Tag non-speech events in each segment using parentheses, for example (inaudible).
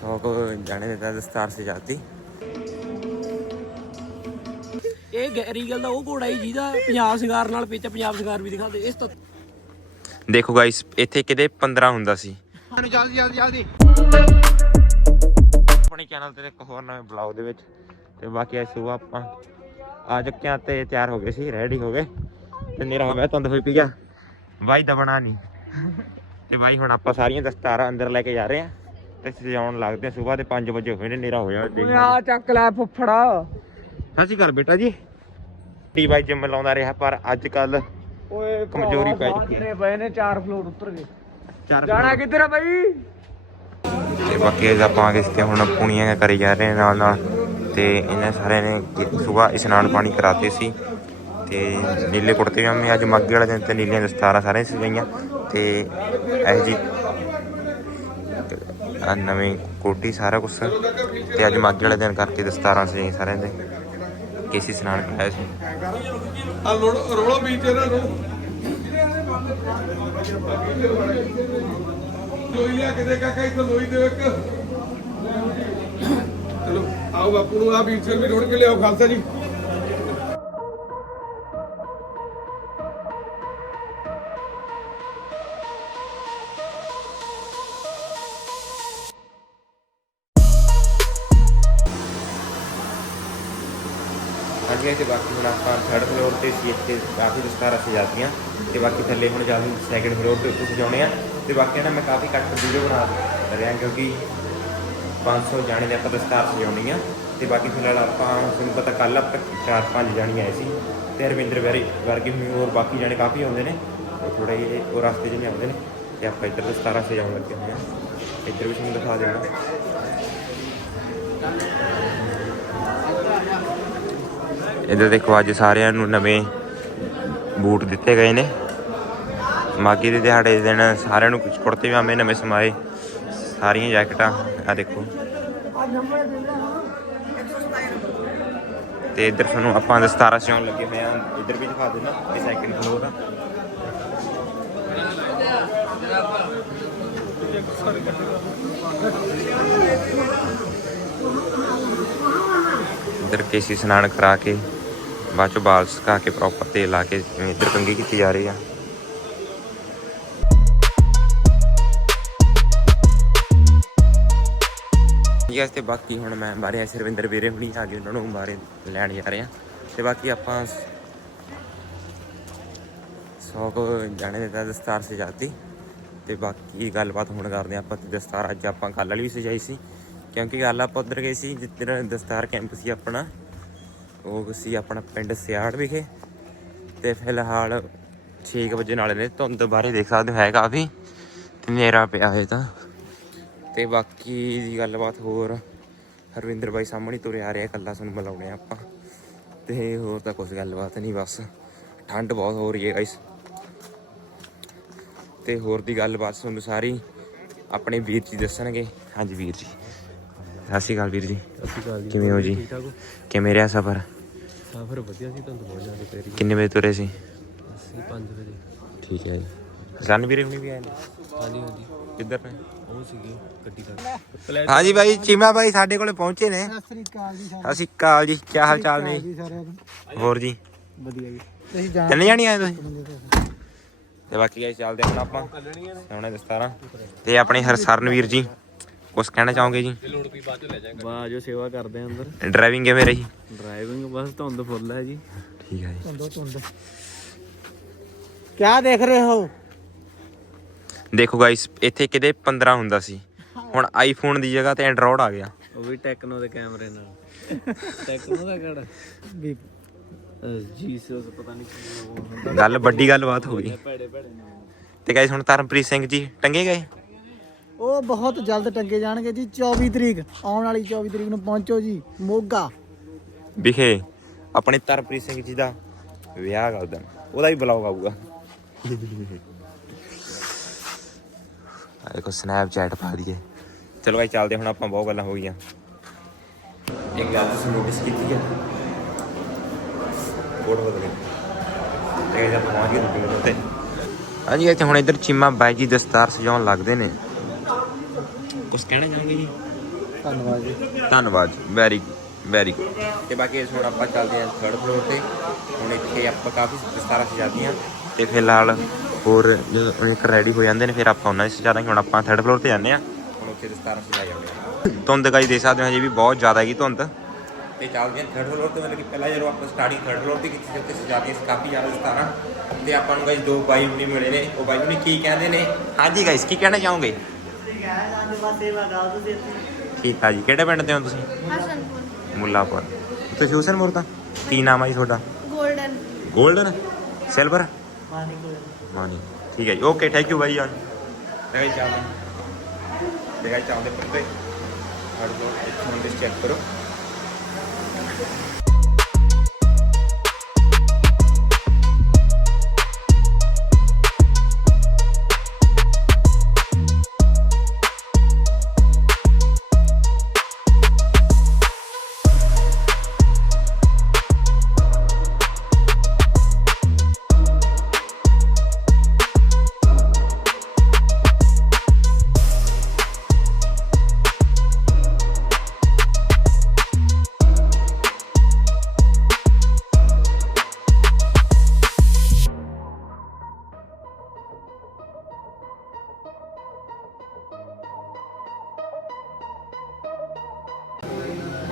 ਸੌ ਕੋ ਜਾਣੇ ਨੇ ਤਾਂ ਦਸਤਾਰ ਸਜਾਤੀ ਇਹ ਗੈਰੀ ਗੱਲ ਦਾ ਉਹ ਘੋੜਾ ਹੀ ਜਿਹਦਾ ਪੰਜਾਬ ਸ਼ਿੰਗਾਰ ਨਾਲ ਵਿੱਚ ਪੰਜਾਬ ਸ਼ਿੰਗਾਰ ਵੀ ਦਿਖਾਉਂਦੇ ਇਸ ਤੋਂ ਦੇਖੋ ਗਾਇਸ ਇੱਥੇ ਕਿਤੇ 15 ਹੁੰਦਾ ਸੀ। ਜਲਦੀ ਜਲਦੀ ਜਲਦੀ। ਆਪਣੇ ਚੈਨਲ ਤੇ ਇੱਕ ਹੋਰ ਨਵੇਂ ਬਲੌਗ ਦੇ ਵਿੱਚ ਤੇ ਬਾਕੀ ਅੱਜ ਆਪਾਂ ਆ ਚੁੱਕੇ ਹਾਂ ਤੇ ਤਿਆਰ ਹੋ ਗਏ ਸੀ ਰੈਡੀ ਹੋ ਗਏ। ਤੇ ਮੇਰਾ ਹੋ ਗਿਆ ਹੋਈ ਪਈ ਬਾਈ ਨਹੀਂ। ਤੇ ਬਾਈ ਹੁਣ ਆਪਾਂ ਸਾਰੀਆਂ ਦਸਤਾਰਾਂ ਅੰਦਰ ਲੈ ਕੇ ਜਾ ਰਹੇ ਆ ਤੇ ਸਜਾਉਣ ਲੱਗਦੇ ਸਵੇਰ ਦੇ 5 ਵਜੇ ਹੋਏ ਨੇ ਨੇਰਾ ਹੋ ਜਾਣਾ ਆ ਚੱਕ ਲੈ ਫੁੱਫੜਾ। ਸੱਚੀ ਕਰ ਬੇਟਾ ਜੀ। ਟੀ ਬਾਈ ਜਿਮ ਲਾਉਂਦਾ ਰਿਹਾ ਪਰ ਅੱਜ ਕੱਲ ਓਏ ਕਮਜ਼ੋਰੀ ਪੈ ਚੁੱਕੀ ਹੈ। ਨੇ ਪਏ ਨੇ ਚਾਰ ਫਲੋਰ ਉੱਤਰ ਗਏ। ਜਾਣਾ ਕਿੱਧਰ ਆ ਬਾਈ? ਤੇ ਬਾਕੀ ਆਪਾਂ ਆ ਗਏ ਤੇ ਹੁਣ ਪੁਣੀਆਂ ਕਰੀ ਜਾ ਰਹੇ ਨਾਲ ਨਾਲ ਤੇ ਇਹਨਾਂ ਸਾਰਿਆਂ ਨੇ ਸਵੇਰ ਇਸ਼ਨਾਨ ਪਾਣੀ ਕਰਾਤੇ ਸੀ। ਤੇ ਨੀਲੇ ਕੁੜਤੇ ਪਜਾਮੇ ਅੱਜ ਮਾਘੀ ਵਾਲੇ ਦਿਨ ਤੇ ਨੀਲੀਆਂ ਦਸਤਾਰਾਂ ਸਾਰੇ ਸਜਾਈਆਂ। ਤੇ ਇਹ ਜੀ ਆ ਨਵੀਂ ਕੋਟੀ ਸਾਰਾ ਕੁਝ ਤੇ ਅੱਜ ਮਾਘੀ ਵਾਲੇ ਦਿਨ ਕਰਕੇ ਦਸਤਾਰਾਂ ਸਜਾਈਆਂ ਸਾਰਿਆਂ ਦੇ। ਕੇਸੀ ਇਸ਼ਨਾਨ ਕਰਾਇਆ ਸੀ। ਆ ਰੋਲੋ ਬੀਚ ਇਹਨਾਂ ਨੂੰ। ਲੋਈ ਲਿਆ ਕੇ ਕਾਕਾ ਇੱਥੇ ਲੋਈ ਦੇ ਇੱਕ ਚਲੋ, ਆਓ ਬਾਪੂ ਨੂੰ ਆ ਬੀਚ ਵੀ ਰੋੜ ਕੇ ਲਿਆਓ, ਖਾਲਸਾ ਜੀ। ਤੇ ਬਾਕੀ ਹੁਣ ਆਪਾਂ ਥਰਡ ਫਲੋਰ ਤੇ ਸੀ ਇੱਥੇ ਕਾਫੀ ਦਸਤਾਰਾਂ ਸਜਾਤੀਆਂ ਤੇ ਬਾਕੀ ਥੱਲੇ ਹੁਣ ਜਾ ਕੇ ਸੈਕੰਡ ਫਲੋਰ ਤੇ ਉੱਤੇ ਸਜਾਉਣੇ ਆ ਤੇ ਬਾਕੀ ਨਾ ਮੈਂ ਕਾਫੀ ਘੱਟ ਵੀਡੀਓ ਬਣਾ ਰਿਹਾ ਕਿਉਂਕਿ 500 ਜਾਣੇ ਦੇ ਆਪਾਂ ਦਸਤਾਰ ਸਜਾਉਣੀ ਆ ਤੇ ਬਾਕੀ ਫਿਲਹਾਲ ਆਪਾਂ ਤੁਹਾਨੂੰ ਪਤਾ ਕੱਲ ਆਪਾਂ ਚਾਰ ਪੰਜ ਜਾਣੀ ਆਏ ਸੀ ਤੇ ਰਵਿੰਦਰ ਵੈਰੀ ਵਰਗੇ ਵੀ ਹੋਰ ਬਾਕੀ ਜਾਣੇ ਕਾਫੀ ਆਉਂਦੇ ਨੇ ਉਹ ਥੋੜਾ ਜਿਹੇ ਉਹ ਰਸਤੇ 'ਚ ਜਿਵੇਂ ਆਉਂਦੇ ਨੇ ਤੇ ਆਪਾਂ ਇੱਧਰ ਦਸਤਾਰਾਂ ਸਜਾਉਣ ਲੱਗੇ ਹੋਏ ਆ। ਇੱਧਰ ਵੀ ਤੁਹਾਨੂੰ ਦਿਖਾ ਦੇਣਾ ਇੱਧਰ ਦੇਖੋ ਅੱਜ ਸਾਰਿਆਂ ਨੂੰ ਨਵੇਂ ਬੂਟ ਦਿੱਤੇ ਗਏ ਨੇ। ਮਾਗੀ ਦੇ ਦਿਹਾੜੇ ਦੇ ਦਿਨ ਸਾਰਿਆਂ ਨੂੰ ਕੁਝ ਕੁੜਤੇ ਪਜਾਮੇ ਨਵੇਂ ਸਮਾਏ, ਸਾਰੀਆਂ ਜੈਕਟਾਂ ਆ ਦੇਖੋ। ਤੇ ਇੱਧਰ ਤੁਹਾਨੂੰ ਆਪਾਂ ਦਸਤਾਰਾ ਸਿਉਂ ਲੱਗੇ ਹੋਏ ਆ ਇੱਧਰ ਵੀ ਦਿਖਾ ਦਿੰਦਾ, ਇਹ ਸੈਕਿੰਡ ਫਲੋਰ ਆ। ਇੱਧਰ ਕੇਸੀ ਸਨਾਨ ਕਰਾ ਕੇ ਬਾਅਦ ਚੋਂ ਬਾਲ ਸੁਕਾ ਕੇ ਪ੍ਰੋਪਰ ਤੇਲ ਲਾ ਕੇ ਇੱਧਰ ਕੰਗੀ ਕੀਤੀ ਜਾ ਰਹੀ ਆ। ਯਸ ਤੇ ਬਾਕੀ ਹੁਣ ਮੈਂ ਬਾਰੇ ਸਰਵਿੰਦਰ ਵੀਰੇ ਹੁਣੀ ਆ ਗਏ ਉਹਨਾਂ ਨੂੰ ਬਾਰੇ ਲੈਣ ਜਾ ਰਹੇ ਆ। ਤੇ ਬਾਕੀ ਆਪਾਂ ਸੌ ਕੋ ਜਾਣੇ ਦੇ ਦਸਤਾਰ ਸਜਾਤੀ। ਤੇ ਬਾਕੀ ਗੱਲਬਾਤ ਹੁਣ ਕਰਦੇ ਹਾਂ ਆਪਾਂ ਤੇ ਦਸਤਾਰ ਅੱਜ ਆਪਾਂ ਕੱਲ ਵਾਲੀ ਵੀ ਸਜਾਈ ਸੀ। ਕਿਉਂਕਿ ਗੱਲ ਆਪਾਂ ਉੱਧਰ ਗਏ ਸੀ ਜਿੱਧਰ ਦਸਤਾਰ ਕੈਂਪ ਸੀ ਆਪਣਾ। ਉਹ ਸੀ ਆਪਣਾ ਪਿੰਡ ਸਿਆੜ ਵਿਖੇ। ਤੇ ਫਿਲਹਾਲ 6 ਵਜੇ ਨਾਲੇ ਨੇ ਧੁੰਦ ਬਾਰੇ ਦੇਖ ਸਕਦੇ ਹੋ ਹੈ ਕਾਫੀ ਤੇ ਹਨੇਰਾ ਪਿਆ ਹੈ ਤਾਂ। ਤੇ ਬਾਕੀ ਦੀ ਗੱਲਬਾਤ ਹੋਰ, ਹਰਵਿੰਦਰ ਬਾਈ ਸਾਹਮਣੇ ਹੀ ਤੁਰਿਆ ਰਿਹਾ ਕੱਲਾ ਸਾਨੂੰ ਮਿਲਾਉਣੇ ਆਪਾਂ। ਤੇ ਹੋਰ ਤਾਂ ਕੁਝ ਗੱਲਬਾਤ ਨਹੀਂ, ਬਸ। ਠੰਡ ਬਹੁਤ ਹੋ ਰਹੀ ਹੈ ਗਾਇਸ ਤੇ ਹੋਰ ਦੀ ਗੱਲਬਾਤ ਤੁਹਾਨੂੰ ਸਾਰੀ ਆਪਣੇ ਵੀਰ ਜੀ ਦੱਸਣਗੇ। ਹਾਂਜੀ, ਵੀਰ ਜੀ। ਸਤਿ ਸ਼੍ਰੀ ਅਕਾਲ ਵੀਰ ਜੀ। ਅਸੀਂ ਕਾਲ ਜੀ ਕਿਵੇਂ ਹੋ ਜੀ? ਠੀਕ ਠਾਕ ਹੋ? ਕਿਵੇਂ ਰਿਹਾ ਸਫ਼ਰ? ਸਫ਼ਰ ਵਧੀਆ ਸੀ ਤੁਹਾਨੂੰ ਬਹੁਤ ਜ਼ਿਆਦਾ ਰਹੀ ਕਿੰਨੇ ਵਜੇ ਤੁਰੇ ਸੀ? ਅਸੀਂ 5 ਵਜੇ। ਠੀਕ ਹੈ ਜੀ। ਰਣ ਵੀਰੇ ਹੁਣੀ ਵੀ ਆਏ ਨੇ? ਹਾਂਜੀ ਹਾਂਜੀ। ਕਿੱਧਰ ਨੇ? ਉਹ ਸੀਗੀ ਗੱਡੀ ਕਰ। ਹਾਂਜੀ ਬਾਈ ਚੀਮਾ ਬਾਈ ਸਾਡੇ ਕੋਲੇ ਪਹੁੰਚੇ ਨੇ। ਸਤਿ ਸ੍ਰੀ ਅਕਾਲ ਜੀ ਸਤਿ ਸ਼੍ਰੀ ਅਕਾਲ ਜੀ ਕੀ ਹਾਲ ਚਾਲ ਨੇ? ਜੀ ਸਾਰਿਆਂ ਨੂੰ। ਹੋਰ ਜੀ? ਵਧੀਆ ਜੀ। ਤੁਸੀਂ ਜਾਣ ਤਿੰਨ ਜਾਣੀ ਆਏ ਤੁਸੀਂ? ਤੇ ਬਾਕੀ ਗਾਇਸ ਚੱਲਦੇ ਹਾਂ ਹੁਣ ਆਪਾਂ। ਸੋਹਣੇ ਦਸਤਾਰਾਂ। ਤੇ ਆਪਣੇ ਹਰਸਰਨ ਵੀਰ ਜੀ। ਕੁਝ ਕਹਿਣਾ ਚਾਹੋਗੇ ਜੀ? ਵਾਹ ਜੋ ਸੇਵਾ ਕਰਦੇ ਆ ਅੰਦਰ। ਡਰਾਈਵਿੰਗ ਕਿਵੇਂ ਰਹੀ? ਡਰਾਈਵਿੰਗ ਬਸ ਧੁੰਦ ਫੁੱਲ ਹੈ ਜੀ। ਠੀਕ ਹੈ ਜੀ। ਤੁੰਦੋ ਤੁੰਦ ਕੀ ਦੇਖ ਰਹੇ ਹੋ? ਦੇਖੋ ਗਾਇਸ ਇੱਥੇ ਕਿਤੇ 15 ਹੁੰਦਾ ਸੀ। ਹੁਣ ਆਈਫੋਨ ਦੀ ਜਗ੍ਹਾ ਤੇ ਐਂਡਰੋਇਡ ਆ ਗਿਆ। ਉਹ ਵੀ ਟੈਕਨੋ ਦੇ ਕੈਮਰੇ ਨਾਲ। ਟੈਕਨੋ ਦਾ ਕਿਹੜਾ? ਵੀ ਜੀਸਸ ਪਤਾ ਨਹੀਂ ਕੀ ਗੱਲ ਵੱਡੀ ਗੱਲਬਾਤ ਹੋ ਗਈ। ਤੇ ਗਾਇਸ ਹੁਣ ਧਰਮਪ੍ਰੀਤ ਸਿੰਘ ਜੀ ਟੰਗੇ ਗਏ? ਉਹ ਬਹੁਤ ਜਲਦ ਟੰਗੇ ਜਾਣਗੇ ਜੀ 24 ਤਰੀਕ। ਆਉਣ ਵਾਲੀ 24 ਤਰੀਕ ਨੂੰ ਪਹੁੰਚੋ ਜੀ, ਮੋਗਾ। ਵਿਖੇ ਆਪਣੇ ਧਰਮਪ੍ਰੀਤ ਸਿੰਘ ਜੀ ਦਾ ਵਿਆਹ ਕਰਦਾ ਉਹਦਾ ਵੀ ਬਲੌਗ ਆਊਗਾ। ਦੇਖੋ ਸਨੈਪਚੈਟ ਪਾ ਦਈਏ ਚਲੋ ਭਾਈ, ਚੱਲਦੇ ਹੁਣ ਆਪਾਂ ਬਹੁਤ ਗੱਲਾਂ ਹੋ ਗਈਆਂ। ਇੱਕ ਗੱਲ ਤੁਸੀਂ ਨੋਟਿਸ ਕੀਤੀ ਹੈ ਕੋਡ ਬਦਲ ਗਈ ਤੇ ਜਦ ਪਹੁੰਚ ਗਏ। ਤੇ ਹਾਂਜੀ, ਇੱਥੇ ਹੁਣ ਇੱਧਰ ਚੀਮਾ ਬਾਈ ਜੀ ਦਸਤਾਰ ਸਜਾਉਣ ਲੱਗਦੇ ਨੇ। ਕੁਝ ਕਹਿਣਾ ਚਾਹਾਂਗੇ ਜੀ? ਧੰਨਵਾਦ ਜੀ। ਧੰਨਵਾਦ ਵੈਰੀ ਵੈਰੀ ਗੁੱਡ ਤੇ ਬਾਕੀ ਇਸ ਹੁਣ ਆਪਾਂ ਚੱਲਦੇ ਹਾਂ ਥਰਡ ਫਲੋਰ ਤੇ। ਹੁਣ ਇੱਥੇ ਆਪਾਂ ਕਾਫੀ ਦਸਤਾਰਾਂ ਸਜਾਦੀਆਂ ਤੇ ਫਿਲਹਾਲ ਹੋਰ ਜਦੋਂ ਇੱਕ ਰੈਡੀ ਹੋ ਜਾਂਦੇ ਨੇ ਫਿਰ ਆਪਾਂ ਉਹਨਾਂ ਦੀ ਸਜਾ ਦਾਂਗੇ। ਹੁਣ ਆਪਾਂ ਥਰਡ ਫਲੋਰ ਤੇ ਜਾਂਦੇ ਆ ਹੁਣ ਉੱਥੇ ਦਸਤਾਰਾਂ ਸਜਾ ਜਾਂਦੇ ਧੁੰਦ ਗਾਈ ਦੇ ਸਕਦੇ ਹੋ ਜੀ ਵੀ ਬਹੁਤ ਜ਼ਿਆਦਾ ਹੈਗੀ ਧੁੰਦ। ਤੇ ਚੱਲਦੇ ਹਾਂ ਥਰਡ ਫਲੋਰ ਤੇ ਮਤਲਬ ਕਿ ਪਹਿਲਾਂ ਜਦੋਂ ਆਪਾਂ ਸਟਾਰਟਿੰਗ ਥਰਡ ਫਲੋਰ ਤੇ ਕੀਤੀ ਸੀ ਉੱਥੇ ਸਜਾਦੀਆਂ ਸੀ ਕਾਫੀ ਜ਼ਿਆਦਾ ਦਸਤਾਰਾਂ ਤੇ ਆਪਾਂ ਨੂੰ ਗਾਈਸ ਦੋ ਬਾਈ ਹੁਣੀ ਮਿਲੇ ਨੇ। ਉਹ ਬਾਈ ਹੁਣੀ ਕੀ ਕਹਿੰਦੇ ਨੇ? ਹਾਂਜੀ ਗਾਈਸ ਕੀ ਕਹਿਣਾ ਚਾਹੋਗੇ? ਠੀਕ ਆ ਜੀ ਕਿਹੜੇ ਪਿੰਡ ਦੇ ਹੋ ਤੁਸੀਂ? ਹਸਨਪੁਰ ਮੁੱਲਾਪੁਰ। ਤੁਸੀਂ ਹੁਸਨਪੁਰ ਦਾ ਕੀ ਨਾਮ ਹੈ ਜੀ ਤੁਹਾਡਾ? Golden golden silver Mani. ਠੀਕ ਹੈ ਜੀ ਓਕੇ ਥੈਂਕ ਯੂ ਬਾਈ ਯਾਰ। ਦੇਖਾਈ ਚਾਹਦੇ ਦੇਖਾਈ ਚਾਹਦੇ ਪਰ ਤੇ ਹਰ ਦੋ ਇੱਕ ਦੇ ਚੈੱਕ ਕਰੋ।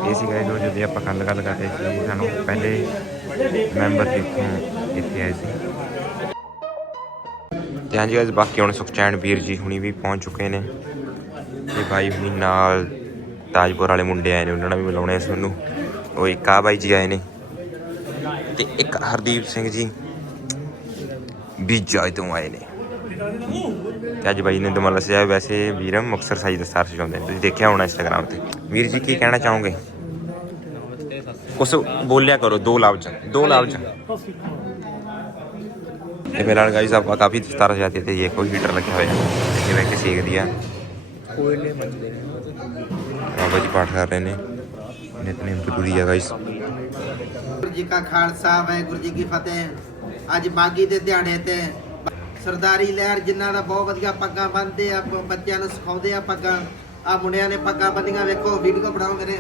ਇਹ ਸੀ ਜੋ ਜਦੋਂ ਆਪਾਂ ਕੱਲ ਗੱਲ ਕਰਦੇ ਸੀ ਸਾਨੂੰ ਪਹਿਲੇ ਮੈਂਬਰ ਇੱਥੋਂ ਇੱਥੇ ਆਏ ਸੀ। ਤੇ ਹਾਂਜੀ ਗਾਇਸ ਬਾਕੀ ਹੁਣ ਸੁਖਚੈਨ ਵੀਰ ਜੀ ਹੁਣੀ ਵੀ ਪਹੁੰਚ ਚੁੱਕੇ ਨੇ। ਤੇ ਬਾਈ ਹੁਣੀ ਨਾਲ ਤਾਜਪੁਰ ਵਾਲੇ ਮੁੰਡੇ ਆਏ ਨੇ, ਉਹਨਾਂ ਨਾਲ ਵੀ ਮਿਲਾਉਣੇ ਸੀ ਉਹਨੂੰ। ਉਹ ਇੱਕ ਆ ਬਾਈ ਜੀ ਆਏ ਨੇ। ਤੇ ਇੱਕ ਹਰਦੀਪ ਸਿੰਘ ਜੀ ਬੀਜਾ ਤੋਂ ਆਏ ਨੇ। ਤੇ ਅੱਜ ਬਾਈ ਨੇ ਦਮਲਾ ਸਜਾ ਵੈਸੇ ਵੀਰਮ ਮੁਕਤਸਰ ਸਾਈ ਦਸਤਾਰ ਸਜਾਉਂਦੇ ਨੇ। ਤੁਸੀਂ ਦੇਖਿਆ ਹੋਣਾ ਇੰਸਟਾਗ੍ਰਾਮ ਤੇ? ਵੀਰ ਜੀ, ਕੀ ਕਹਿਣਾ ਚਾਹੋਗੇ? ਕੁਛ ਬੋਲਿਆ ਕਰੋ, ਦੋ ਲਫ਼ਜ਼ ਦੋ ਲਫ਼ਜ਼ ਤੇ ਫਿਲਹਾਲ ਗਾਈਸ ਆਪਾਂ ਕਾਫੀ ਦਸਤਾਰ ਸਜਾਤੇ ਤੇ ਇਹ ਕੋਈ ਹੀਟਰ ਲੱਗਿਆ ਹੋਇਆ ਇਹ ਵੇਖ ਕੇ ਸੇਕਦੀ ਆ। ਕੋਇਲੇ ਮੱਜਦੇ ਨੇ ਬਾਬਾ ਜੀ, ਪਾਠ ਕਰ ਰਹੇ ਨੇ। ਨਿਤਨੇਮ ਦੀ ਪੂਰੀ ਆ ਗਾਈਸ ਖਾਲਸਾ, ਵਾਹਿਗੁਰੂ ਜੀ ਕੀ ਫਤਿਹ। ਅੱਜ ਬਾਗੀ ਦੇ ਦਿਹਾੜੇ ਤੇ ਸਰਦਾਰੀ ਲਹਿਰ ਜਿਨ੍ਹਾਂ ਦਾ ਬਹੁਤ ਵਧੀਆ ਪੱਗਾਂ ਬੰਨਦੇ ਆ ਬੱਚਿਆਂ ਨੂੰ ਸਿਖਾਉਂਦੇ ਆ ਪੱਗਾਂ। ਆ ਮੁੰਡਿਆਂ ਨੇ ਪੱਗਾਂ ਬੰਨੀਆਂ ਵੇਖੋ ਵੀਡੀਓ ਬਣਾਓ ਮੇਰੇ।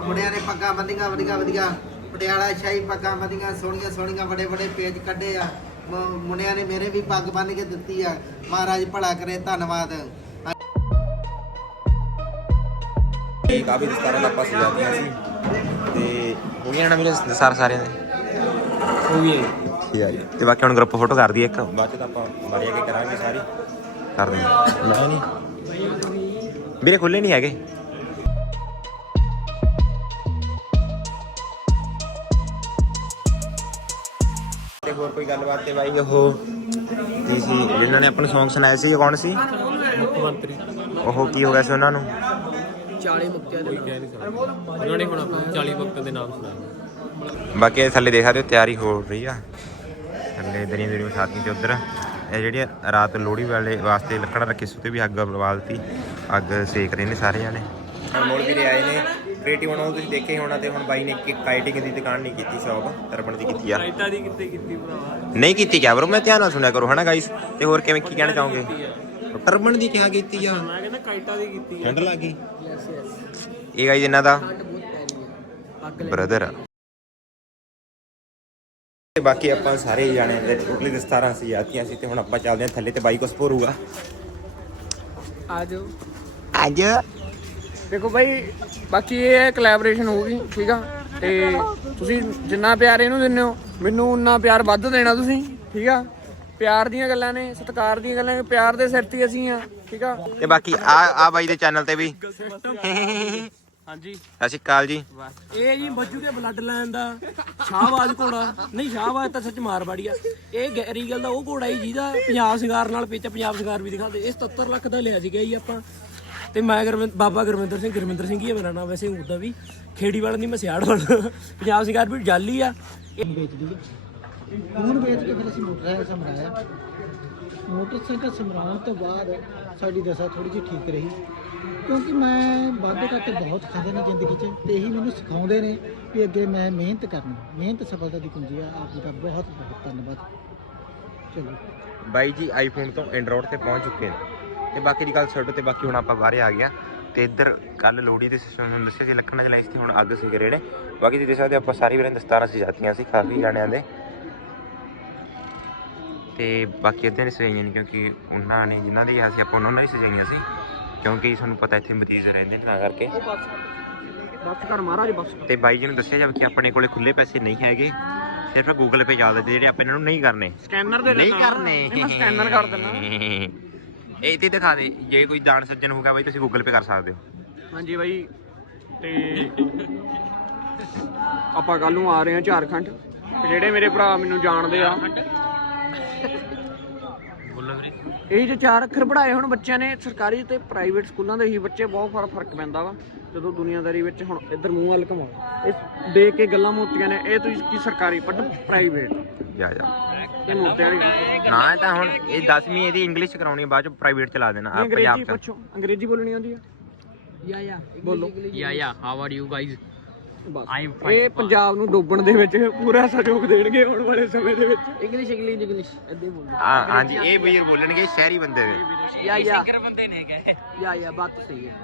ਆਹ ਮੁੰਡਿਆਂ ਨੇ ਪੱਗਾਂ ਬੰਨੀਆਂ ਵਧੀਆ ਵਧੀਆ। ਪਟਿਆਲਾ ਸ਼ਾਹੀ ਪੱਗਾਂ ਬੰਨੀਆਂ ਸੋਹਣੀਆਂ ਸੋਹਣੀਆਂ ਬੜੇ ਬੜੇ ਪੇਜ ਕੱਢੇ ਆ। ਮ- ਮੁੰਡਿਆਂ ਨੇ ਮੇਰੇ ਵੀ ਪੱਗ ਬੰਨ ਕੇ ਦਿੱਤੀ ਆ। ਮਹਾਰਾਜ ਭਲਾ ਕਰੇ ਧੰਨਵਾਦ। ਇਹ ਕਾਫੀ ਦਸਤਾਰਾਂ ਦਾ ਆਪਾਂ ਸਜਾਤੀਆਂ ਸੀ ਤੇ ਹੋ ਗਈਆਂ ਨਾ ਮੇਰੇ ਦਸਤਾਰ ਸਾਰਿਆਂ ਦੇ। ਉਹ ਵੀ ਹੈ। ਠੀਕ ਆ ਜੀ। ਤੇ ਬਾਕੀ ਹੁਣ ਗਰੁੱਪ ਫੋਟੋ ਕਰ ਦਈਏ ਇੱਕ। ਬਾਅਦ ਚ ਤਾਂ ਆਪਾਂ ਮਾਰੀ ਕੇ ਕਰਾਂਗੇ ਸਾਰੀ। ਕਰ ਦਿੰਦੇ ਮੈਂ ਨਹੀਂ। ਵੀਰੇ ਖੁੱਲੇ ਨਹੀਂ ਹੈਗੇ। ਤੇ ਹੋਰ ਕੋਈ ਗੱਲਬਾਤ ਤੇ ਬਾਈ ਉਹ ਕੀ ਸੀ ਜਿਨ੍ਹਾਂ ਨੇ ਆਪਣਾ Song ਸੁਣਾਇਆ ਸੀ ਇਹ ਕੌਣ ਸੀ? ਮੁੱਖ ਮੰਤਰੀ ਉਹ ਕੀ ਹੋ ਗਿਆ ਸੀ ਉਹਨਾਂ ਨੂੰ? 40 ਮੁਕਤਿਆਂ ਦੇ ਨਾਮ। ਉਹਨਾਂ ਨੇ ਹੁਣ ਆਪਣਾ 40 ਮੁਕਤਿਆਂ ਦੇ ਨਾਮ ਸੁਣਾਏ ਬਾਕੀ ਇਹ ਥੱਲੇ ਦੇਖ ਸਕਦੇ ਹੋ ਤਿਆਰੀ ਹੋ ਰਹੀ ਆ। ਥੱਲੇ ਦਰੀਆਂ ਦਰੀਆਂ ਸਾਥੀਆਂ ਤੇ ਉਧਰ। ਇਹ ਜਿਹੜੀ ਰਾਤ ਲੋਹੜੀ ਵਾਲੇ ਵਾਸਤੇ ਲੱਕੜਾਂ ਰੱਖੀ ਸੀ ਉਤੇ ਵੀ ਅੱਗ ਬਲਵਾਲਤੀ ਅੱਗ ਸੇਕ ਰਹੇ ਨੇ ਸਾਰੇ ਜਾਣੇ। ਹੁਣ ਮੋੜ ਵੀਰੇ ਆਏ ਨੇ। ਕ੍ਰੀਏਟਿਵ ਹੁਣ ਉਹ ਤੁਸੀਂ ਦੇਖੇ ਹੀ ਹੋਣਾ ਤੇ ਹੁਣ ਬਾਈ ਨੇ ਇੱਕ ਕਾਈਟਿੰਗ ਦੀ ਦੁਕਾਨ ਨਹੀਂ ਕੀਤੀ ਸ਼ੌਪ ਤਰਪਣ ਦੀ ਕੀਤੀ ਆ। ਰਾਈਟਾ ਦੀ ਕਿੱਥੇ ਕੀਤੀ ਭਰਾਵਾ? ਨਹੀਂ ਕੀਤੀ ਕਿਆ ਬਰੋ ਮੈਂ ਧਿਆਨ ਨਾਲ ਸੁਣਿਆ ਕਰੋ ਹਨਾ ਗਾਈਸ ਤੇ ਹੋਰ ਕਿਵੇਂ ਕੀ ਕਹਿਣਾ ਚਾਹੋਗੇ? ਟਰਬਨ ਦੀ ਕਿਹਾ ਕੀਤੀ ਆ? ਮੈਂ ਕਹਿੰਦਾ ਕਾਈਟਾ ਦੀ ਕੀਤੀ ਠੰਡ ਲੱਗ ਇਹ ਗਾਈਸ ਇਹਨਾਂ ਦਾ ਬ੍ਰਦਰ ਤੇ ਬਾਕੀ ਆਪਾਂ ਸਾਰੇ ਜਾਣੇ ਦੇ ਟੋਟਲੀ ਦਸਤਾਰਾਂ ਸੀ ਆਤੀਆਂ ਸੀ ਤੇ ਹੁਣ ਆਪਾਂ ਚੱਲਦੇ ਹਾਂ ਥੱਲੇ ਤੇ ਬਾਈ ਕੁਛ ਭੋਰੂਗਾ। ਆ ਜਾਓ ਅੱਜ ਦੇਖੋ ਭਾਈ ਬਾਕੀ ਇਹ ਕੋਲੈਬੋਰੇਸ਼ਨ ਹੋਊਗੀ ਠੀਕ ਆ? ਤੇ ਤੁਸੀਂ ਜਿੰਨਾ ਪਿਆਰ ਇਹਨੂੰ ਦਿੰਦੇ ਹੋ ਮੈਨੂੰ ਉਨਾ ਪਿਆਰ ਵੱਧ ਦੇਣਾ ਤੁਸੀਂ ਠੀਕ ਆ? ਪਿਆਰ ਦੀਆਂ ਗੱਲਾਂ ਨੇ ਸਤਿਕਾਰ ਦੀਆਂ ਗੱਲਾਂ ਨੇ ਪਿਆਰ ਦੇ ਸਿਰ ਤੇ ਅਸੀਂ ਆ ਠੀਕ ਆ? ਤੇ ਬਾਕੀ ਆ ਆ ਬਾਈ ਦੇ ਚੈਨਲ ਤੇ ਵੀ। (laughs) ਹਾਂਜੀ। ਸਤਿ ਸ਼੍ਰੀ ਅਕਾਲ ਜੀ। ਇਹ ਜੀ ਬੱਜੂ ਦੇ ਬਲੱਡ ਲਾਈਨ ਦਾ ਸ਼ਾਹਬਾਜ਼ ਘੋੜਾ। ਨਹੀਂ ਸ਼ਾਹਬਾਜ਼ ਤਾਂ ਸੱਚ ਮਾਰਵਾੜੀ ਆ। ਇਹ ਗੈਰੀ ਗੱਲ ਦਾ ਉਹ ਘੋੜਾ ਹੀ ਜਿਹਦਾ ਪੰਜਾਬ ਸ਼ਿੰਗਾਰ ਨਾਲ ਵਿੱਚ ਪੰਜਾਬ ਸ਼ਿੰਗਾਰ ਵੀ ਦਿਖਾਉਂਦੇ। ਇਹ 77 ਲੱਖ ਦਾ ਲਿਆ ਸੀਗਾ ਜੀ ਆਪਾਂ। ਤੇ ਮੈਂ ਗੁਰਵਿੰਦ ਬਾਬਾ ਗੁਰਵਿੰਦਰ ਸਿੰਘ ਗੁਰਵਿੰਦਰ ਸਿੰਘ ਹੀ ਮੇਰਾ ਨਾਮ ਵੈਸੇ ਉਹਦਾ ਵੀ। ਖੇੜੀ ਵਾਲਾ ਨਹੀਂ ਮਸਿਆੜ ਵਾਲਾ ਪੰਜਾਬ ਸ਼ਿੰਗਾਰ ਵੀ ਜਾਲੀ ਆ। ਇਹ ਵੇਚ ਦਈਏ ਹੁਣ ਵੇਚ ਕੇ ਫਿਰ ਅਸੀਂ ਮੋਟਰਸਾਈਕਲ ਸਮਰਾਇਆ ਮੋਟਰਸਾਈਕਲ ਸਮਰਾਉਣ ਤੋਂ ਬਾਅਦ ਸਾਡੀ ਦਸ਼ਾ ਥੋੜੀ ਜਿਹੀ ਠੀਕ ਰਹੀ। ਕਿਉਂਕਿ ਮੈਂ ਵਾਧੇ ਘਾਟੇ ਬਹੁਤ ਖਾਦੇ ਨੇ ਜ਼ਿੰਦਗੀ 'ਚ ਤੇ ਇਹੀ ਮੈਨੂੰ ਸਿਖਾਉਂਦੇ ਨੇ ਵੀ ਅੱਗੇ ਮੈਂ ਮਿਹਨਤ ਕਰਨੀ, ਮਿਹਨਤ ਸਫਲਤਾ ਦੀ ਕੁੰਜੀ ਆ, ਆਪ ਜੀ ਦਾ ਬਹੁਤ ਬਹੁਤ ਧੰਨਵਾਦ। ਚਲੋ। ਬਾਈ ਜੀ ਆਈਫੋਨ ਤੋਂ ਐਂਡਰੋਇਡ ਤੇ ਪਹੁੰਚ ਚੁੱਕੇ ਨੇ। ਤੇ ਬਾਕੀ ਦੀ ਗੱਲ ਛੱਡੋ ਤੇ ਬਾਕੀ ਹੁਣ ਆਪਾਂ ਬਾਹਰ ਆ ਗਿਆ ਤੇ ਇੱਧਰ ਕੱਲ ਲੋਹੜੀ ਦੇ ਸਿਸਟਮ ਨੂੰ ਦੱਸਿਆ ਸੀ ਲੱਕੜਾਂ ਚਲਾਈ ਸੀ, ਹੁਣ ਅੱਗ ਸਿੱਖ ਰਹੇ ਨੇ। ਬਾਕੀ ਤੁਸੀਂ ਦੇਖ ਸਕਦੇ ਆਪਾਂ ਸਾਰੀ ਵੀਰਾਂ ਦਸਤਾਰਾਂ ਸਜਾਤੀਆਂ ਸੀ ਕਾਫੀ ਜਾਣਿਆਂ ਦੇ। ਤੇ ਬਾਕੀ ਅੱਧਿਆਂ ਨੇ ਸਜਾਈਆਂ ਨਹੀਂ ਕਿਉਂਕਿ ਉਹਨਾਂ ਨੇ ਜਿਨ੍ਹਾਂ ਦੀ ਅਸੀਂ ਆਪਾਂ ਉਹਨਾਂ ਨੇ ਸਜਾਈਆਂ ਸੀ। ਕਿਉਂਕਿ ਤੁਹਾਨੂੰ ਪਤਾ ਇੱਥੇ ਮਰੀਜ਼ ਰਹਿੰਦੇ ਨੇ ਤਾਂ ਕਰਕੇ। ਬਸ ਕਰ ਮਹਾਰਾਜ ਬਸ ਤੇ ਬਾਈ ਜੀ ਨੂੰ ਦੱਸਿਆ ਜਾਵੇ ਕਿ ਆਪਣੇ ਕੋਲੇ ਖੁੱਲੇ ਪੈਸੇ ਨਹੀਂ ਹੈਗੇ ਸਿਰਫ ਗੂਗਲ ਪੇ ਚੱਲਦੇ ਜਿਹੜੇ ਆਪਾਂ ਇਹਨਾਂ ਨੂੰ ਨਹੀਂ ਕਰਨੇ। ਸਕੈਨਰ ਦੇ ਨਹੀਂ ਕਰਨੇ। ਮੈਂ ਸਕੈਨਰ ਕਰ ਦਿੰਦਾ। ਇਹ ਤੇ ਦਿਖਾ ਦੇ ਜੇ ਕੋਈ ਦਾਨ ਸੱਜਣ ਹੋਊਗਾ ਬਾਈ ਤੁਸੀਂ ਗੂਗਲ ਪੇ ਕਰ ਸਕਦੇ ਹੋ। ਹਾਂਜੀ ਬਾਈ ਤੇ ਆਪਾਂ ਕੱਲ ਨੂੰ ਆ ਰਹੇ ਹਾਂ ਝਾਰਖੰਡ। ਜਿਹੜੇ ਮੇਰੇ ਭਰਾ ਮੈਨੂੰ ਜਾਣਦੇ ਆ। ਇਹ ਜੋ ਚਾਰ ਅੱਖਰ ਪੜਾਏ ਹੁਣ ਬੱਚਿਆਂ ਨੇ ਸਰਕਾਰੀ ਤੇ ਪ੍ਰਾਈਵੇਟ ਸਕੂਲਾਂ ਦੇ ਹੀ ਬੱਚੇ ਬਹੁਤ ਫ਼ਰਕ ਫ਼ਰਕ ਪੈਂਦਾ ਵਾ। ਜਦੋਂ ਦੁਨੀਆਦਾਰੀ ਵਿੱਚ ਹੁਣ ਇੱਧਰ ਮੂੰਹ ਵੱਲ ਘਮਾਓ ਇਹ ਦੇਖ ਕੇ ਗੱਲਾਂ ਮੋਤੀਆਂ ਨੇ ਇਹ ਤੁਸੀਂ ਕੀ ਸਰਕਾਰੀ ਪੜ੍ਹ ਪ੍ਰਾਈਵੇਟ ਜਾ ਜਾ। ਇਹ ਮੋਤਿਆਂ ਦੀ ਨਾ ਇਹ ਤਾਂ ਹੁਣ ਇਹ 10ਵੀਂ ਇਹਦੀ ਇੰਗਲਿਸ਼ ਕਰਾਉਣੀ ਬਾਅਦ ਚ ਪ੍ਰਾਈਵੇਟ ਚਲਾ ਦੇਣਾ ਅੰਗਰੇਜ਼ੀ ਪੰਜਾਬ ਚ। ਪੁੱਛੋ। ਅੰਗਰੇਜ਼ੀ ਬੋਲਣੀ ਆਉਂਦੀ ਆ? ਯਾ ਯਾ ਬੋਲੋ। Yeah, yeah. How are you guys? ਬਸ। ਇਹ ਪੰਜਾਬ ਨੂੰ ਡੋਬਣ ਦੇ ਵਿੱਚ ਪੂਰਾ ਸਹਿਯੋਗ ਦੇਣਗੇ ਆਉਣ ਵਾਲੇ ਸਮੇਂ ਦੇ ਵਿੱਚ। ਇੰਗਲਿਸ਼ ਇੰਗਲਿਸ਼ ਇੰਗਲਿਸ਼ ਇੱਦਾਂ ਹੀ ਬੋਲੋ ਹਾਂ ਹਾਂਜੀ ਇਹ ਵੀਰ ਬੋਲਣਗੇ ਸ਼ਹਿਰੀ ਬੰਦੇ ਦੇ। ਯਾ ਯਾ। ਬੰਦੇ ਨੇ ਗਏ। ਯਾ ਯਾ ਬਾਤ ਤਾਂ ਸਹੀ ਹੈ।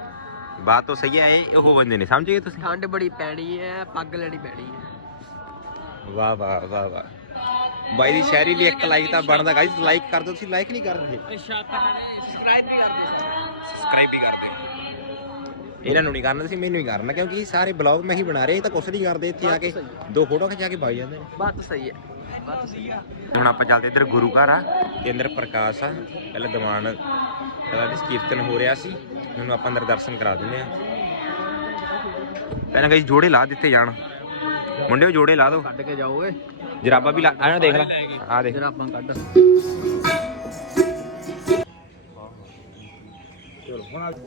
ਬਾਤ ਤਾਂ ਸਹੀ ਹੈ ਇਹ ਉਹ ਬੰਦੇ ਨੇ ਸਮਝ ਗਏ ਤੁਸੀਂ? ਠੰਡ ਬੜੀ ਪੈਣੀ ਹੈ ਪੱਗ ਲੈਣੀ ਪੈਣੀ ਹੈ। ਵਾਹ ਵਾਹ ਵਾਹ ਵਾਹ। ਬਾਈ ਦੀ ਸ਼ਾਇਰੀ ਲਈ ਇੱਕ ਲਾਈਕ ਤਾਂ ਬਣਦਾ। ਗਾਈਸ ਲਾਈਕ ਕਰ ਦਿਓ ਤੁਸੀਂ ਲਾਈਕ ਨਹੀਂ ਕਰ ਰਹੇ। ਅੱਛਾ ਸਬਸਕ੍ਰਾਈਬ ਵੀ ਕਰ ਸਬਸਕ੍ਰਾਈਬ ਵੀ ਕਰਦੇ ਇਹਨਾਂ ਨੂੰ ਨਹੀਂ ਕਰਨਾ ਸੀ ਮੈਨੂੰ ਹੀ ਕਰਨਾ ਕਿਉਂਕਿ ਸਾਰੇ ਬਲੌਗ ਮੈਂ ਹੀ ਬਣਾ ਰਿਹਾ ਇਹ ਤਾਂ ਕੁਛ ਨਹੀਂ ਕਰਦੇ ਇੱਥੇ ਆ ਕੇ। ਦੋ ਫੋਟੋ ਖਿਚਾ ਕੇ ਭਾਈ ਜਾਂਦੇ ਨੇ। ਬਾਤ ਸਹੀ ਹੈ ਬਾਤ ਸਹੀ ਹੈ। ਹੁਣ ਆਪਾਂ ਚੱਲਦੇ ਇੱਧਰ ਗੁਰੂ ਘਰ ਆ। ਤੇ ਅੰਦਰ ਪ੍ਰਕਾਸ਼ ਆ ਪਹਿਲਾਂ ਦੀਵਾਨ ਪਹਿਲਾਂ ਇਸ ਕੀਰਤਨ ਹੋ ਰਿਹਾ ਸੀ ਹੁਣ ਆਪਾਂ ਅੰਦਰ ਦਰਸ਼ਨ ਕਰਾ ਦਿੰਦੇ ਆ ਪਹਿਲਾਂ ਕਈ ਜੋੜੇ ਲਾ ਦਿੱਤੇ ਜਾਣ। ਮੁੰਡੇ ਜੋੜੇ ਲਾ ਦਿਓ ਕੱਢ ਕੇ ਜਾਓਗੇ ਜਰਾਬਾ ਵੀ ਲਾ ਆਹ ਦੇਖ ਲੈ। ਆ ਦੇਖ। ਜਰਾ ਆਪਾਂ ਕੱਢ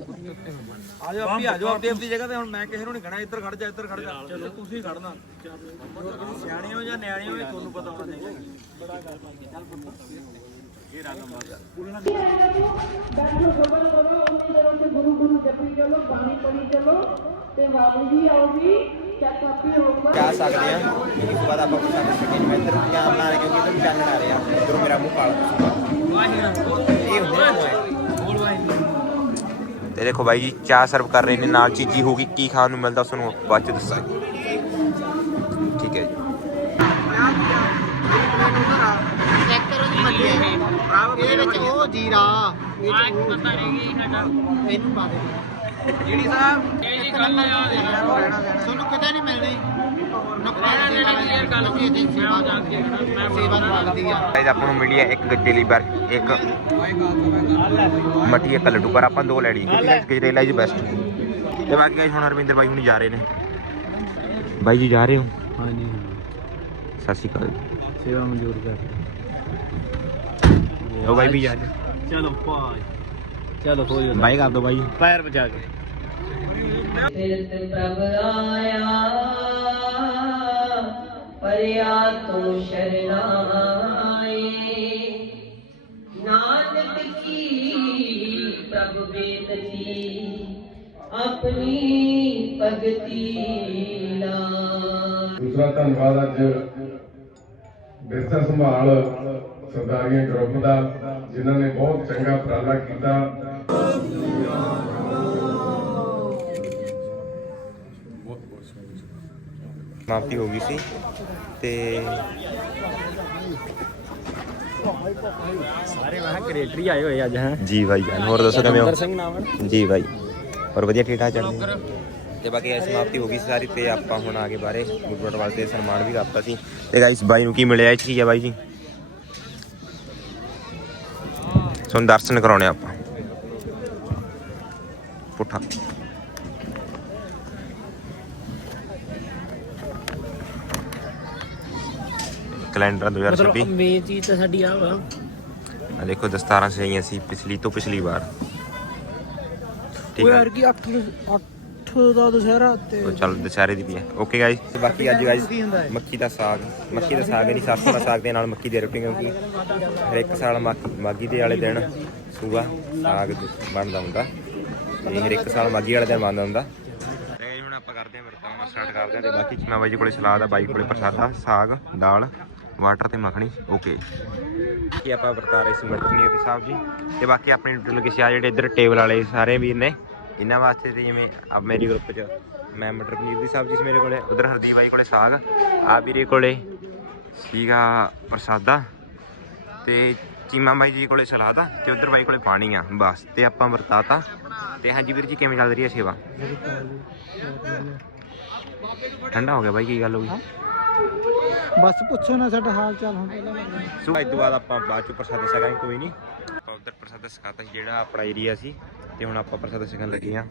ਆਜੋ ਆਪੀ ਆਜੋ ਆਪਦੀ ਆਪਦੀ ਜਗ੍ਹਾ ਤੇ ਹੁਣ ਮੈਂ ਕਿਸੇ ਨੂੰ ਨਹੀਂ ਕਹਣਾ ਇੱਧਰ ਖੜ ਜਾ ਇੱਧਰ ਖੜ ਜਾ। ਚਲੋ ਤੁਸੀਂ ਖੜਨਾ। ਸਿਆਣੇ ਹੋ ਜਾਂ ਨਿਆਣੇ ਹੋ ਇਹ ਤੁਹਾਨੂੰ ਪਤਾ ਹੋਣਾ ਚਾਹੀਦਾ। ਜਾ ਸਕਦੇ ਆ? ਇਸ ਤੋਂ ਬਾਅਦ ਆਪਾਂ ਕੁਝ ਕਰ ਸਕਦੇ ਮੈਂ ਇੱਧਰ ਧਿਆਨ ਨਾਲ ਕਿਉਂਕਿ ਇੱਧਰ ਆ ਰਿਹਾ ਇੱਧਰ ਮੇਰਾ ਮੂੰਹ ਕਾਲਾ ਇਹ ਹੁੰਦੇ ਨੇ ਤੇ ਦੇਖੋ ਬਾਈ ਜੀ ਚਾਹ ਸਰਵ ਕਰ ਰਹੇ ਨੇ ਨਾਲ ਚੀਜ਼ੀ ਹੋਗੀ ਕੀ ਖਾਣ ਨੂੰ ਮਿਲਦਾ ਉਸ ਨੂੰ ਬਾਅਦ ਚ ਦੱਸਾਂਗੇ। ਠੀਕ ਹੈ ਜੀ। ਇਹਦੇ ਵਿੱਚ ਉਹ ਜੀਰਾ ਇਹ ਚ ਉਹ ਇਹਨੂੰ ਪਾ ਦੇ। ਜਿਹੜੀ ਸਾਹਿਬ ਇਹ ਜੀ ਗੱਲ ਤੁਹਾਨੂੰ ਕਿਤੇ ਨਹੀਂ ਮਿਲਣੀ। ਨੂੰ ਮਿਲੀ ਹੈ ਇੱਕ ਗਜਰੇਲੀ ਬਰ ਇੱਕ ਮੱਠੀ ਇੱਕ ਲੱਡੂ ਪਰ ਆਪਾਂ ਦੋ ਲੈ ਲਈ ਕਿਉਂਕਿ ਗਾਇਸ ਗਜਰੇਲਾ ਇਜ਼ ਬੈਸਟ ਤੇ ਬਾਕੀ ਗਾਇਸ ਹੁਣ ਹਰਵਿੰਦਰ ਬਾਈ ਹੁਣੀ ਜਾ ਰਹੇ ਨੇ। ਬਾਈ ਜੀ ਜਾ ਰਹੇ ਹੋ? ਹਾਂਜੀ। ਸਤਿ ਸ਼੍ਰੀ ਅਕਾਲ। ਸੇਵਾ ਮਨਜ਼ੂਰ ਕਰ। ਉਹ ਬਾਈ ਵੀ ਜਾ ਚਲੋ ਭਾਈ। ਚਲੋ ਹੋ ਜਾ ਬਾਈ ਕਰ ਦੋ ਬਾਈ। ਪੈਰ ਬਚਾ ਕੇ। ਫਿਰਤ ਪ੍ਰਭ ਆਇਆ। ਪਰਿਆ ਤੂੰ ਸ਼ਰਨਾਏ। ਨਾਨਕ ਕੀ ਪ੍ਰਭ ਬੇਨਤੀ ਆਪਣੀ ਭਗਤੀ ਲਾ ਦੂਸਰਾ ਧੰਨਵਾਦ ਅੱਜ ਵਿਰਸਾ ਸੰਭਾਲ ਸਰਦਾਰੀਆਂ ਗਰੁੱਪ ਦਾ, ਜਿਨ੍ਹਾਂ ਨੇ ਬਹੁਤ ਚੰਗਾ ਉਪਰਾਲਾ ਕੀਤਾ। ਮਾਫੀ ਹੋ ਗਈ ਸੀ ਤੇ ਸਾਰੇ ਵਾਹ ਕ੍ਰੀਏਟਰ ਆਏ ਹੋਏ ਅੱਜ ਹੈ? ਜੀ ਭਾਈ ਜਾਨ ਹੋਰ ਦੱਸੋ ਕਿਵੇਂ ਹੋ? ਸਿੰਘ ਨਾਮ ਜੀ ਭਾਈ ਔਰ ਵਧੀਆ ਠੀਕ ਠਾਕ ਚੱਲਦੇ? ਤੇ ਬਾਕੀ ਐਸੀ ਸਮਾਪਤੀ ਹੋ ਗਈ ਸੀ ਸਾਰੀ ਤੇ ਆਪਾਂ ਹੁਣ ਆਗੇ ਬਾਰੇ ਗੁਰਦੁਆਰਾ ਵਾਸਤੇ ਸਨਮਾਨ ਵੀ ਕਰਤਾ ਸੀ। ਤੇ ਗਾਇਸ ਬਾਈ ਨੂੰ ਕੀ ਮਿਲਿਆ ਇਹ 'ਚ ਕੀ ਹੈ ਬਾਈ ਜੀ? ਤੁਹਾਨੂੰ ਦਰਸ਼ਨ ਕਰਾਉਣੇ ਆਪਾਂ। ਕੈਲੰਡਰ 2026 ਮੇਨ ਚੀਜ਼ ਤਾਂ ਸਾਡੀ ਆ ਵਾ। ਆ ਦੇਖੋ ਦਸਤਾਰਾਂ ਸਜਾਈਆਂ ਸੀ ਪਿਛਲੀ ਤੋਂ ਪਿਛਲੀ ਵਾਰ। ਠੀਕ ਉਹ ਹੈ ਯਾਰ ਕੀ 8 8 ਦਾ ਦੁਸਹਿਰਾ ਤੇ ਉਹ ਚੱਲ ਦੁਸਹਿਰੇ ਦੀ ਵੀ ਹੈ ਓਕੇ ਗਾਇਸ ਬਾਕੀ ਅੱਜ ਗਾਇਸ ਮੱਕੀ ਦਾ ਸਾਗ। ਮੱਕੀ ਦਾ ਸਾਗ ਨਹੀਂ ਸਰਸੋਂ ਦਾ ਸਾਗ ਦੇ ਨਾਲ ਮੱਕੀ ਦੀ ਰੋਟੀ ਕਿਉਂਕਿ ਹਰ ਇੱਕ ਸਾਲ ਮੱਕ- ਮਾਘੀ ਦੇ ਵਾਲੇ ਦਿਨ ਸੂਗਾ ਸਾਗ ਬਣਦਾ ਹੁੰਦਾ। ਤੇ ਹਰ ਇੱਕ ਸਾਲ ਮਾਘੀ ਵਾਲੇ ਦਿਨ ਬਣਦਾ ਹੁੰਦਾ। ਤੇ ਹੁਣ ਆਪਾਂ ਕਰਦੇ ਹਾਂ ਵਰਤਾਂ ਸਟਾਰਟ ਕਰਦੇ ਹਾਂ ਤੇ ਬਾਕੀ ਚੀਮਾ ਬਾਈ ਜੀ ਕੋਲੇ ਸਲਾਦ ਆ ਬਾਈ ਕੋਲੇ ਪ੍ਰਸ਼ਾਦਾ ਸਾਗ ਦਾਲ। ਵਾਟਰ ਤੇ ਮੱਖਣੀ ਓਕੇ ਕੀ ਆਪਾਂ ਵਰਤਾ ਰਹੇ ਸੀ ਮੱਖਣੀ ਦੀ ਸਾਹਿਬ ਜੀ। ਤੇ ਬਾਕੀ ਆਪਣੀ ਲੋਕੇਸ਼ਨ ਆ ਜਿਹੜੇ ਇੱਧਰ ਟੇਬਲ ਵਾਲੇ ਸਾਰੇ ਵੀਰ ਨੇ ਇਹਨਾਂ ਵਾਸਤੇ ਤੇ ਜਿਵੇਂ ਆ ਮੇਰੀ ਗਰੁੱਪ 'ਚ ਮੈਂ ਮਟਰ ਪਨੀਰ ਦੀ ਸਬਜ਼ੀ ਸੀ ਮੇਰੇ ਕੋਲੇ ਉਧਰ ਹਰਦੀਪ ਬਾਈ ਕੋਲੇ ਸਾਗ ਆ ਵੀਰੇ ਕੋਲੇ ਸੀਗਾ ਪ੍ਰਸਾਦਾ ਤੇ ਚੀਮਾ ਬਾਈ ਜੀ ਕੋਲੇ ਸਲਾਦ ਆ ਤੇ ਉਧਰ ਬਾਈ ਕੋਲੇ ਪਾਣੀ ਆ ਬਸ। ਤੇ ਆਪਾਂ ਵਰਤਾਤਾ। ਤੇ ਹਾਂਜੀ ਵੀਰ ਜੀ ਕਿਵੇਂ ਚੱਲ ਰਹੀ ਹੈ ਸੇਵਾ? ਠੰਡਾ ਹੋ ਗਿਆ ਬਾਈ ਕੀ ਗੱਲ ਹੋ ਗਈ? ਬਸ ਪੁੱਛੋ ਨਾ ਸਾਡਾ ਹਾਲ ਚਾਲ ਹੁਣ ਸੋ ਇਸ ਤੋਂ ਬਾਅਦ ਆਪਾਂ ਬਾਅਦ ਚ ਪ੍ਰਸਾਦ ਛਕਾਂਗੇ, ਕੋਈ ਨਹੀਂ। ਆਪਾਂ ਉਧਰ ਪ੍ਰਸਾਦ ਛਕਾਤਾ, ਜਿਹੜਾ ਆਪਣਾ ਏਰੀਆ ਸੀ, ਤੇ ਹੁਣ ਆਪਾਂ ਪ੍ਰਸਾਦ ਛਕਣ ਲੱਗੇ ਆ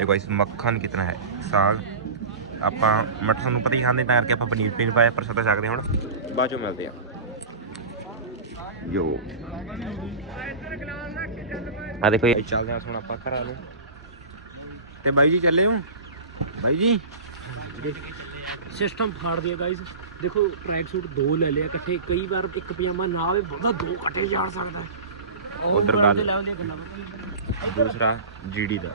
ਇਹ ਗਾਇਸ ਮੱਖਣ ਕਿਤਨਾ ਹੈ, ਸਾਗ। ਆਪਾਂ ਮਟਰ ਨੂੰ ਪਤਾ ਹੀ ਖਾਂਦੇ ਤਾਂ ਕਰਕੇ ਆਪਾਂ ਪਨੀਰ ਪੀਨ ਪਾਇਆ, ਪ੍ਰਸਾਦ ਛਕਦੇ ਹੁਣ। ਬਾਅਦ ਚੋਂ ਮਿਲਦੇ ਆ ਯੋ। ਆ ਦੇਖੋ ਇਹ ਚੱਲਦੇ ਆ ਹੁਣ ਆਪਾਂ ਘਰਾਂ ਨੂੰ ਤੇ ਬਾਈ ਜੀ ਚੱਲੇ ਹੋ? ਬਾਈ ਜੀ? ਸਿਸਟਮ ਫਾੜ ਦਿਆ ਗਾਇਸ ਦੇਖੋ ਟਰੈਕ ਸੂਟ ਦੋ ਲੈ ਲਿਆ ਇਕੱਠੇ। ਕਈ ਵਾਰ ਇੱਕ ਪਜਾਮਾ ਨਾ ਆਵੇ ਬੰਦਾ ਦੋ ਇਕੱਠੇ ਜਾਣ ਸਕਦਾ ਹੈ। ਉਹ ਉੱਧਰ ਗੱਲ। ਦੂਸਰਾ ਜੀਡੀ ਦਾ।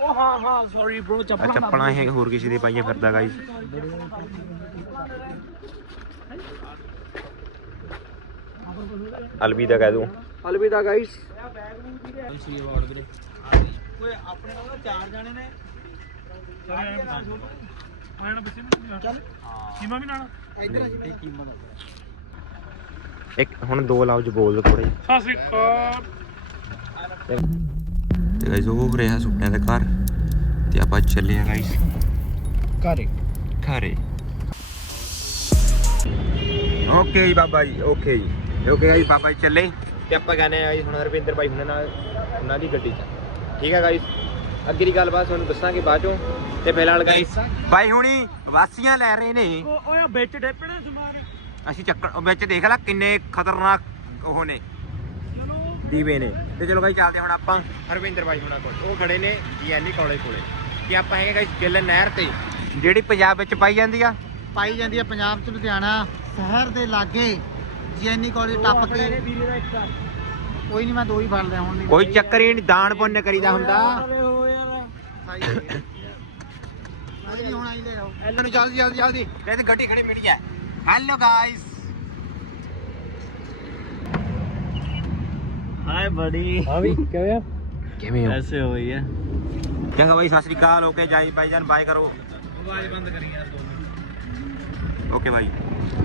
ਉਹ ਹਾਂ ਹਾਂ ਸੌਰੀ ਬ్రో ਚੱਪਲਾਂ ਚੱਪਲਾਂ ਇਹ ਹੋਰ ਕਿਸੇ ਦੇ ਪਾਈਆਂ ਫਿਰਦਾ ਗਾਈਸ ਅਲਵੀਦਾ ਕਹਿ ਦੂੰ। ਅਲਵਿਦਾ ਗਾਇਸ ਓਏ ਆਪਣੇ ਨਾਲ ਚਾਰ ਜਾਣੇ ਨੇ। ਇੱਕ ਹੁਣ ਦੋ ਲਫ਼ਜ਼ ਬੋਲ ਦੋ ਥੋੜੇ ਸਤਿ ਸ੍ਰੀ ਅਕਾਲ। ਤੇ ਗਾਈਸ ਉਹ ਰਿਹਾ ਸੁਪਨਿਆਂ ਦਾ ਘਰ ਤੇ ਆਪਾਂ ਚੱਲੇ ਆ ਗਾਈਸ ਘਰੇ। ਘਰੇ। ਓਕੇ ਜੀ ਬਾਬਾ ਜੀ ਓਕੇ ਜੀ। ਓਕੇ ਗਾਈਸ ਬਾਬਾ ਜੀ ਚੱਲੇ। ਤੇ ਆਪਾਂ ਕਹਿੰਦੇ ਆ ਜੀ ਹੁਣ ਰਵਿੰਦਰ ਭਾਈ ਹੁਣਾਂ ਨਾਲ ਉਹਨਾਂ ਦੀ ਗੱਡੀ 'ਚ। ਠੀਕ ਹੈ ਗਾਈਸ ਅੱਗੇ ਦੀ ਗੱਲਬਾਤ ਤੁਹਾਨੂੰ ਦੱਸਾਂਗੇ ਬਾਅਦ ਚੋਂ। ਤੇ ਫਿਲਹਾਲ ਗਾਈਸ ਬਾਈ ਹੁਣੀ ਵਾਸੀਆਂ ਲੈ ਰਹੇ ਨੇ ਓਏ ਵਿੱਚ ਡੇਪਣਾ ਸਮਾਨ ਅਸੀਂ ਚੱਕਰ ਉਹ ਵਿੱਚ ਦੇਖ ਲੈ ਕਿੰਨੇ ਖਤਰਨਾਕ ਉਹ ਨੇ। ਦੀਵੇ ਨੇ। ਤੇ ਚਲੋ ਬਾਈ ਚੱਲਦੇ ਹੁਣ ਆਪਾਂ ਹਰਵਿੰਦਰ ਬਾਈ ਹੁਣਾਂ ਕੋਲ। ਉਹ ਖੜੇ ਨੇ ਜੀਐਨਈ ਕਾਲਜ ਕੋਲੇ। ਤੇ ਆਪਾਂ ਹੈਗੇ ਗਾਈਸ ਗਿੱਲ ਨਹਿਰ ਤੇ। ਜਿਹੜੀ ਪੰਜਾਬ ਵਿੱਚ ਪਾਈ ਜਾਂਦੀ ਆ। ਪਾਈ ਜਾਂਦੀ ਹੈ ਪੰਜਾਬ ਚ ਲੁਧਿਆਣਾ ਸ਼ਹਿਰ ਦੇ ਲਾਗੇ ਜੀਐਨਈ ਕਾਲਜ ਟੱਪ ਕੇ। ਕੋਈ ਨਹੀਂ ਮੈਂ ਦੋ ਹੀ ਫੜ ਲਿਆ ਹੁਣ ਨਹੀਂ ਕੋਈ ਚੱਕਰ ਹੀ ਨਹੀਂ ਦਾਨ ਪੁੰਨ ਕਰੀਦਾ ਹੁੰਦਾ। ਅਰੇ ਹੋ। ਯਾਰ ਅਜੀ ਹੁਣ ਆਈ ਲੈ ਜਾਓ ਇਹਨਾਂ ਨੂੰ ਜਲਦੀ ਜਲਦੀ। ਜਲਦੀ ਕਹਿੰਦੇ ਗੱਡੀ ਖੜੀ ਮਿਲੀ ਹੈ। ਹੈਲੋ ਗਾਇਸ ਹਾਏ ਬੜੀ ਹਾਂ ਵੀ ਕਿਵੇਂ ਆ ਕਿਵੇਂ ਹੋ? ਐਸੇ ਹੋਈ ਹੈ। ਚੰਗਾ ਬਾਈ ਸਤਿ ਸ੍ਰੀ ਅਕਾਲ। ਓਕੇ ਜਾਈ ਭਾਈ ਜਾਨ ਬਾਏ ਕਰੋ। ਆਵਾਜ਼ ਬੰਦ ਕਰੀ ਯਾਰ ਓਕੇ ਬਾਈ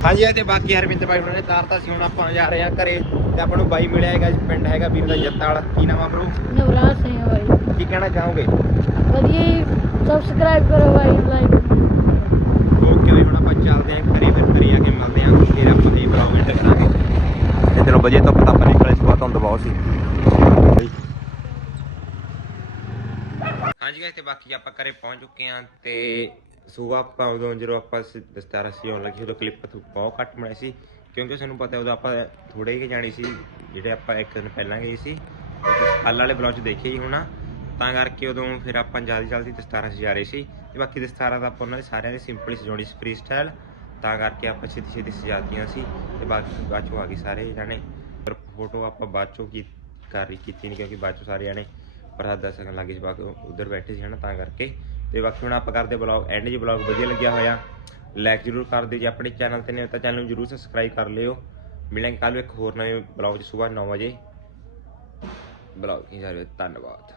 ਹਾਂਜੀ ਤੇ ਬਾਕੀ ਹਰਵਿੰਦਰ ਬਾਈ ਉਹਨਾਂ ਨੇ ਤਾਰਤਾ ਸੀ ਹੁਣ ਆਪਾਂ ਜਾ ਰਹੇ ਆ ਘਰੇ। ਤੇ ਆਪਾਂ ਨੂੰ ਬਾਈ ਮਿਲਿਆ ਹੈਗਾ ਪਿੰਡ ਹੈਗਾ ਵੀਰ ਦਾ ਜੱਤਾ ਵਾਲਾ। ਕੀ ਨਾਮ ਆ ਬ్రో ਨਵਰਾਜ ਸਿੰਘ ਭਾਈ ਕੀ ਕਹਿਣਾ ਚਾਹੋਗੇ? ਵਧੀਆ ਹੀ ਸਬਸਕ੍ਰਾਈਬ ਕਰੋ ਭਾਈ ਲਾਈਕ ਓਕੇ ਬਾਈ ਹੁਣ ਆਪਾਂ ਚੱਲਦੇ ਆਂ ਘਰੇ ਫਿਰ ਘਰੇ ਆ ਕੇ ਮਿਲਦੇ ਆਂ ਫਿਰ ਆਪਾਂ ਇਹ ਬਲੌਗ ਐਂਡ ਕਰਾਂਗੇ ਤੇ ਚਲੋ ਵਜੇ ਤੋਂ ਪਤਾ ਆਪਾਂ ਨਿਕਲੇ ਸਵਾਤ ਹੁੰਦਾ ਬਹੁਤ ਸੀ। ਹਾਂਜੀ ਗਾਇਸ ਤੇ ਬਾਕੀ ਆਪਾਂ ਘਰੇ ਪਹੁੰਚ ਚੁੱਕੇ ਆਂ ਤੇ ਸੂਬਾ ਆਪਾਂ ਉਦੋਂ ਜਦੋਂ ਆਪਾਂ ਦਸਤਾਰਾ ਸੀ ਆਉਣ ਲੱਗੀ ਉਦੋਂ ਕਲਿੱਪ ਬਹੁਤ ਘੱਟ ਬਣਾਈ ਸੀ। ਕਿਉਂਕਿ ਸਾਨੂੰ ਪਤਾ ਉਦੋਂ ਆਪਾਂ ਥੋੜੇ ਹੀ ਜਾਣੀ ਸੀ, ਜਿਹੜੇ ਆਪਾਂ ਇੱਕ ਦਿਨ ਪਹਿਲਾਂ ਗਏ ਸੀ ਕੱਲ ਵਾਲੇ ਬਲੌਗ 'ਚ ਦੇਖਿਆ ਹੀ ਹੋਣਾ। ਤਾਂ ਕਰਕੇ ਉਦੋਂ ਫਿਰ ਆਪਾਂ ਜਲਦੀ ਜਲਦੀ ਦਸਤਾਰਾਂ ਸਜਾ ਰਹੇ ਸੀ। ਤੇ ਬਾਕੀ ਦਸਤਾਰਾਂ ਤਾਂ ਆਪਾਂ ਉਹਨਾਂ ਦੇ ਸਾਰਿਆਂ ਦੇ ਸਿੰਪਲ ਸਜਾਉਣੀ ਸੀ ਫ੍ਰੀ ਸਟਾਈਲ ਤਾਂ ਕਰਕੇ ਆਪਾਂ ਛੇਤੀ ਛੇਤੀ ਸਜਾਤੀਆਂ ਸੀ, ਤੇ ਬਾਕੀ ਬਾਅਦ ਚੋਂ ਆ ਗਏ ਸਾਰੇ ਜਾਣੇ। ਪਰ ਫੋਟੋ ਆਪਾਂ ਬਾਅਦ ਚੋਂ ਕੀ ਕਰ ਰਹੀ, ਕੀਤੀ ਨਹੀਂ, ਕਿਉਂਕਿ ਬਾਅਦ ਚੋਂ ਸਾਰੇ ਜਾਣੇ ਪ੍ਰਸਾਦਾ ਸਕਣ ਲੱਗੇ ਸੀ ਬਾਕੀ ਉਧਰ ਬੈਠੇ ਸੀ ਹਨਾ, ਤਾਂ ਕਰਕੇ। ਤੇ ਬਾਕੀ ਹੁਣ ਆਪਾਂ ਕਰਦੇ ਬਲੌਗ ਐਂਡ ਜੀ ਬਲੌਗ ਵਧੀਆ ਲੱਗਿਆ ਹੋਇਆ। ਲਾਈਕ ਜ਼ਰੂਰ ਕਰ ਦਿਓ ਜੇ। ਆਪਣੇ ਚੈਨਲ ਤੇ ਨੇ ਤਾਂ ਚੈਨਲ ਨੂੰ ਜ਼ਰੂਰ ਸਬਸਕ੍ਰਾਈਬ ਕਰ ਲਿਓ। ਮਿਲਾਂਗੇ ਕੱਲ ਇੱਕ ਹੋਰ ਨਵੇਂ ਬਲੌਗ 'ਚ ਸਵੇਰ 9 ਵਜੇ। ਬਲੌਗ ਹੀ ਸਾਰੇ ਧੰਨਵਾਦ।